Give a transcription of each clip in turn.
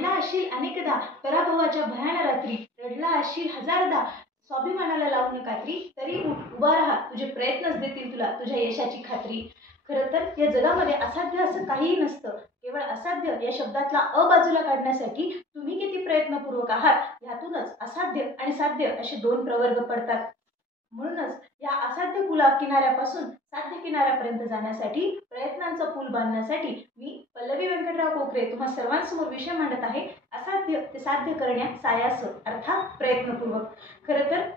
लढला असशील अनेकदा पराभवाच्या भयान रात्री, रडला असशील हजारदा स्वाभिमानाला लावून कात्री, तरी उठ उभा राहा, तुझे प्रयत्नच देतील तुला तुझ्या यशाची खात्री. खरं तर या जगामध्ये असाध्य असं काहीही नसतं. केवळ असाध्य या शब्दातला अ बाजूला काढण्यासाठी तुम्ही किती प्रयत्नपूर्वक आहात ह्यातूनच असाध्य आणि साध्य असे दोन प्रवर्ग पडतात. म्हणूनच या असाध्य किनाऱ्यापासून साध्य किनाऱ्यापर्यंत जाण्यासाठी प्रयत्नांचा पूल बांधण्यासाठी मी पल्लवी व्यंकटराव कोकरे तुम्हा सर्वांसमोर विषय मांडत आहे, असाध्य ते साध्य करण्या सायास अर्थात प्रयत्नपूर्वक. खरं तर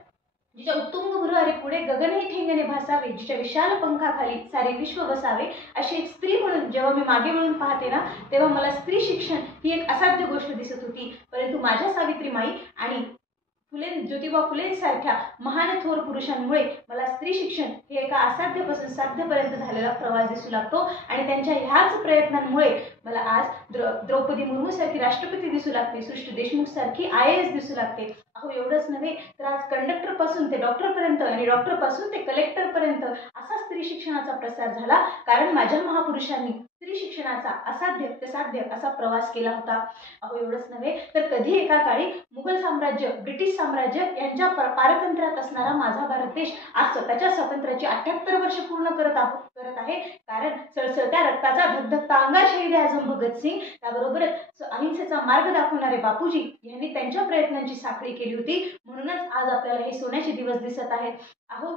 जिच्या उत्तुंग भुरारे पुढे गगनही ठेंगणे भासावे, जिच्या विशाल पंखाखाली सारे विश्व बसावे, अशी एक स्त्री म्हणून जेव्हा मी मागे वळून पाहते ना, तेव्हा मला स्त्री शिक्षण ही एक असाध्य गोष्ट दिसत होती. परंतु माझ्या सावित्रीमाई आणि ज्योतिबा फुलेंसारख्या महान थोर पुरुषांमुळे मला स्त्री शिक्षण हे एका असाध्यापासून साध्यपर्यंत झालेला प्रवास दिसू लागतो. आणि त्यांच्या ह्याच प्रयत्नांमुळे मला आज द्रौपदी मुर्मू सारखी राष्ट्रपती दिसू लागते, सृष्टी देशमुख सारखी IAS दिसू लागते. अहो एवढंच नव्हे तर आज कंडक्टर पासून ते डॉक्टरपर्यंत आणि डॉक्टर पासून ते कलेक्टरपर्यंत असा स्त्री शिक्षणाचा प्रसार झाला, कारण माझ्या महापुरुषांनी स्त्री शिक्षणाचा असाध्य ते साध्य असा प्रवास केला होता. अहो एवढंच नव्हे तर कधी एका काळी मुघल साम्राज्य, ब्रिटिश साम्राज्य यांच्या पारतंत्र्यात असणारा माझा भारत देश आज स्वतःच्या स्वातंत्र्याची 78 वर्ष पूर्ण करत आहे. कारण सळसळत्या रक्ताचा धगधगता अंगार शहीद आझम भगतसिंग, त्याबरोबरच अहिंसेचा मार्ग दाखवणारे बापूजी यांनी त्यांच्या प्रयत्नांची साखळी केली होती. म्हणूनच आज आपल्याला हे सोन्याचे दिवस दिसत आहेत. अहो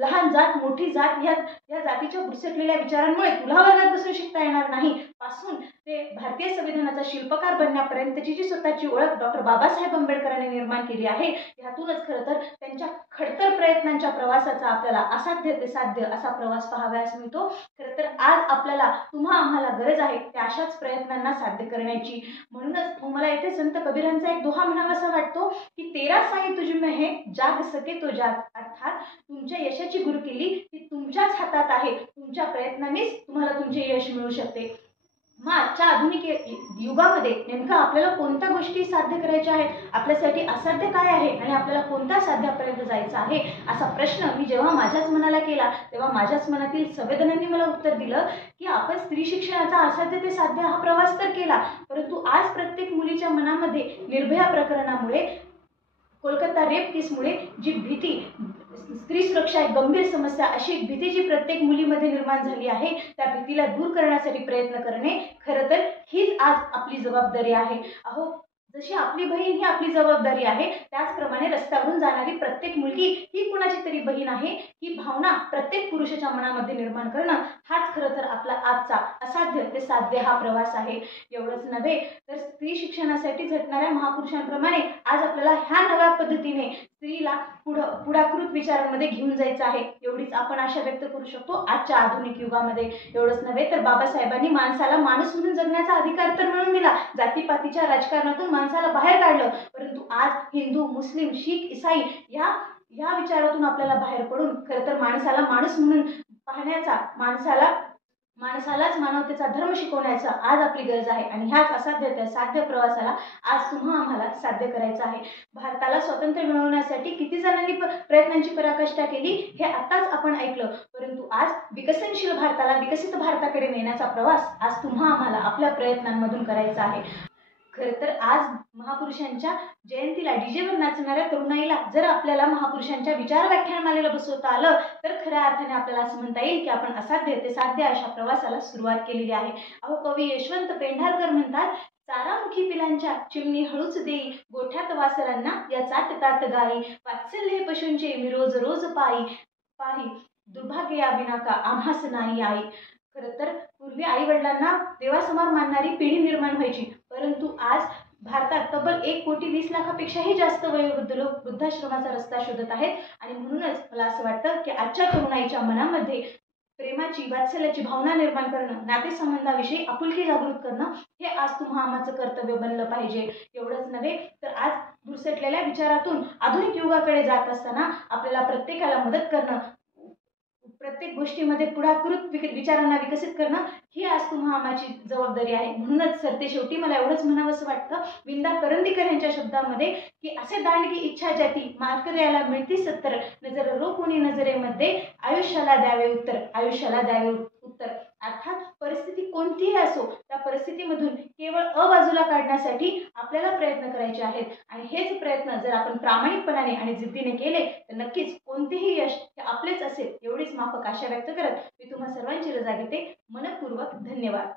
लहान जात मोठी जात या जातीच्या बुरसटलेल्या विचारांमुळे तुला वर्गात बसून शिकता येणार नाही पासून ते भारतीय संविधानाचा शिल्पकार बनण्यापर्यंतची जी स्वतःची ओळख डॉक्टर बाबासाहेब आंबेडकरांनी निर्माण केली आहे, यातूनच खरं तर त्यांच्या खडतर प्रयत्नांच्या प्रवासाचा आपल्याला असाध्य ते साध्य असा प्रवास पाहावयास मिळतो. खरं तर आज आपल्याला आम्हाला गरज आहे त्या अशाच प्रयत्नांना साध्य करण्याची. म्हणूनच मला येथे संत कबीरांचा एक दोहा म्हणावासा वाटतो की 13 साई तुझ में है जाग सके तो जाग. अर्थात तुमच्या यशाची गुरुकिल्ली ही तुमच्याच हातात आहे. तुमच्या प्रयत्नांनीच तुम्हाला तुमचे यश मिळू शकते. मग आजच्या आधुनिक युगामध्ये नेमकं आपल्याला कोणत्या गोष्टी साध्य करायच्या आहेत, आपल्यासाठी असाध्य काय आहे आणि आपल्याला कोणत्या साध्यापर्यंत जायचं आहे, असा प्रश्न मी जेव्हा माझ्याच मनाला केला तेव्हा माझ्याच मनातील संवेदनांनी मला उत्तर दिलं की आपण स्त्री शिक्षणाचा असाध्य ते साध्य हा प्रवास तर केला, परंतु आज प्रत्येक मुलीच्या मनामध्ये निर्भया प्रकरणामुळे, कोलकाता रेप केसमुळे जी भीती, स्त्री सुरक्षा एक गंभीर समस्या, अशी एक भीती जी प्रत्येक मुलीमध्ये निर्माण झाली आहे, त्या भीतीला दूर करण्यासाठी प्रयत्न करणे खरं तर हीच आज आपली जबाबदारी आहे. अहो जशी आपली बहीण ही आपली जबाबदारी आहे, त्याचप्रमाणे रस्त्यावरून जाणारी प्रत्येक मुलगी ही कुणाची तरी बहीण आहे, ही भावना प्रत्येक पुरुषाच्या मनामध्ये निर्माण करणं हाच खरं तर आपला आजचा असाध्य ते साध्य हा प्रवास आहे. एवढंच नव्हे तर स्त्री शिक्षणासाठी झटणाऱ्या महापुरुषांप्रमाणे आज आपल्याला ह्या नव्या पद्धतीने स्त्रीला पुढाकृत विचारांमध्ये घेऊन जायचं आहे, एवढीच आपण आशा व्यक्त करू शकतो आजच्या आधुनिक युगामध्ये. एवढंच नव्हे तर बाबासाहेबांनी माणसाला माणूस म्हणून जगण्याचा अधिकार तर मिळवून दिला, जातीपातीच्या राजकारणातून माणसाला बाहेर काढलं, परंतु आज हिंदू, मुस्लिम, शीख, ईसाई या विचारातून आपल्याला बाहेर पडून खरं तर माणसाला माणूस म्हणून पाहण्याचा, माणसालाच मानवतेचा धर्म शिकवण्याचा आज आपली गरज आहे. आणि ह्याच असाध्य त्या साध्य प्रवासाला आज आम्हाला साध्य करायचं आहे. भारताला स्वातंत्र्य मिळवण्यासाठी किती जणांनी प्रयत्नांची पराकाष्ठा केली हे आताच आपण ऐकलं, परंतु आज विकसनशील भारताला विकसित भारताकडे नेण्याचा प्रवास आज आम्हाला आपल्या प्रयत्नांमधून करायचा आहे. खरं तर आज महापुरुषांच्या जयंतीला डीजेवर नाचणाऱ्या तरुणाईला जर आपल्याला महापुरुषांच्या विचार व्याख्यानमालेला बसवता आलं तर खऱ्या अर्थाने आपल्याला असं म्हणता येईल की आपण असाध्य ते साध्य अशा प्रवासाला सुरुवात केलेली आहे. अहो कवी यशवंत पेंढारकर म्हणतात, चारामुखी पिलांच्या चिमणी हळूच देई, गोठ्यात वासरांना या चाटतात गाई, वात्सल्य पशूंचे मी रोज रोज पाही, दुर्भाग्य या विना का आम्हास नाही आई. खरं तर पूर्वी आई वडिलांना देवासमोर मानणारी पिढी निर्माण व्हायची, परंतु आज भारतात तब्बल 1,20,00,000पेक्षाही जास्त वयोवृद्ध लोक वृद्धाश्रमाचा रस्ता शोधत आहेत. आणि म्हणूनच मला असं वाटतं की आजच्या तरुणाईच्या मनामध्ये प्रेमाची, वात्सल्याची भावना निर्माण करणं, नातेसंबंधाविषयी आपुलकी जागृत करणं हे आज आमचं कर्तव्य बनलं पाहिजे. एवढंच नव्हे तर आज दुसटलेल्या विचारातून आधुनिक युगाकडे जात असताना आपल्याला प्रत्येकाला मदत करणं, प्रत्येक गोष्टीमध्ये पुढाकृत विचारांना विकसित करणं ही आज आमची जबाबदारी आहे. म्हणूनच सरते शेवटी मला एवढंच म्हणावंसं वाटतं विंदा करंदीकर यांच्या शब्दामध्ये की असे दांडगी इच्छा जाती मार्कर्याला मिळती सत्तर, नजर रोखुनी नजरेमध्ये आयुष्याला द्यावे उत्तर. अर्थात परिस्थिती कोणतीही असो त्या परिस्थितीमधून केवळ अ बाजूला काढण्यासाठी आपल्याला प्रयत्न करायचे आहेत आणि हेच प्रयत्न जर आपण प्रामाणिकपणाने आणि जिद्दीने केले तर नक्कीच कोणतेही यश हे आपलेच असेल एवढीच माफक आशा व्यक्त करत मी तुम्हा सर्वांची रजा घेते. मनपूर्वक धन्यवाद.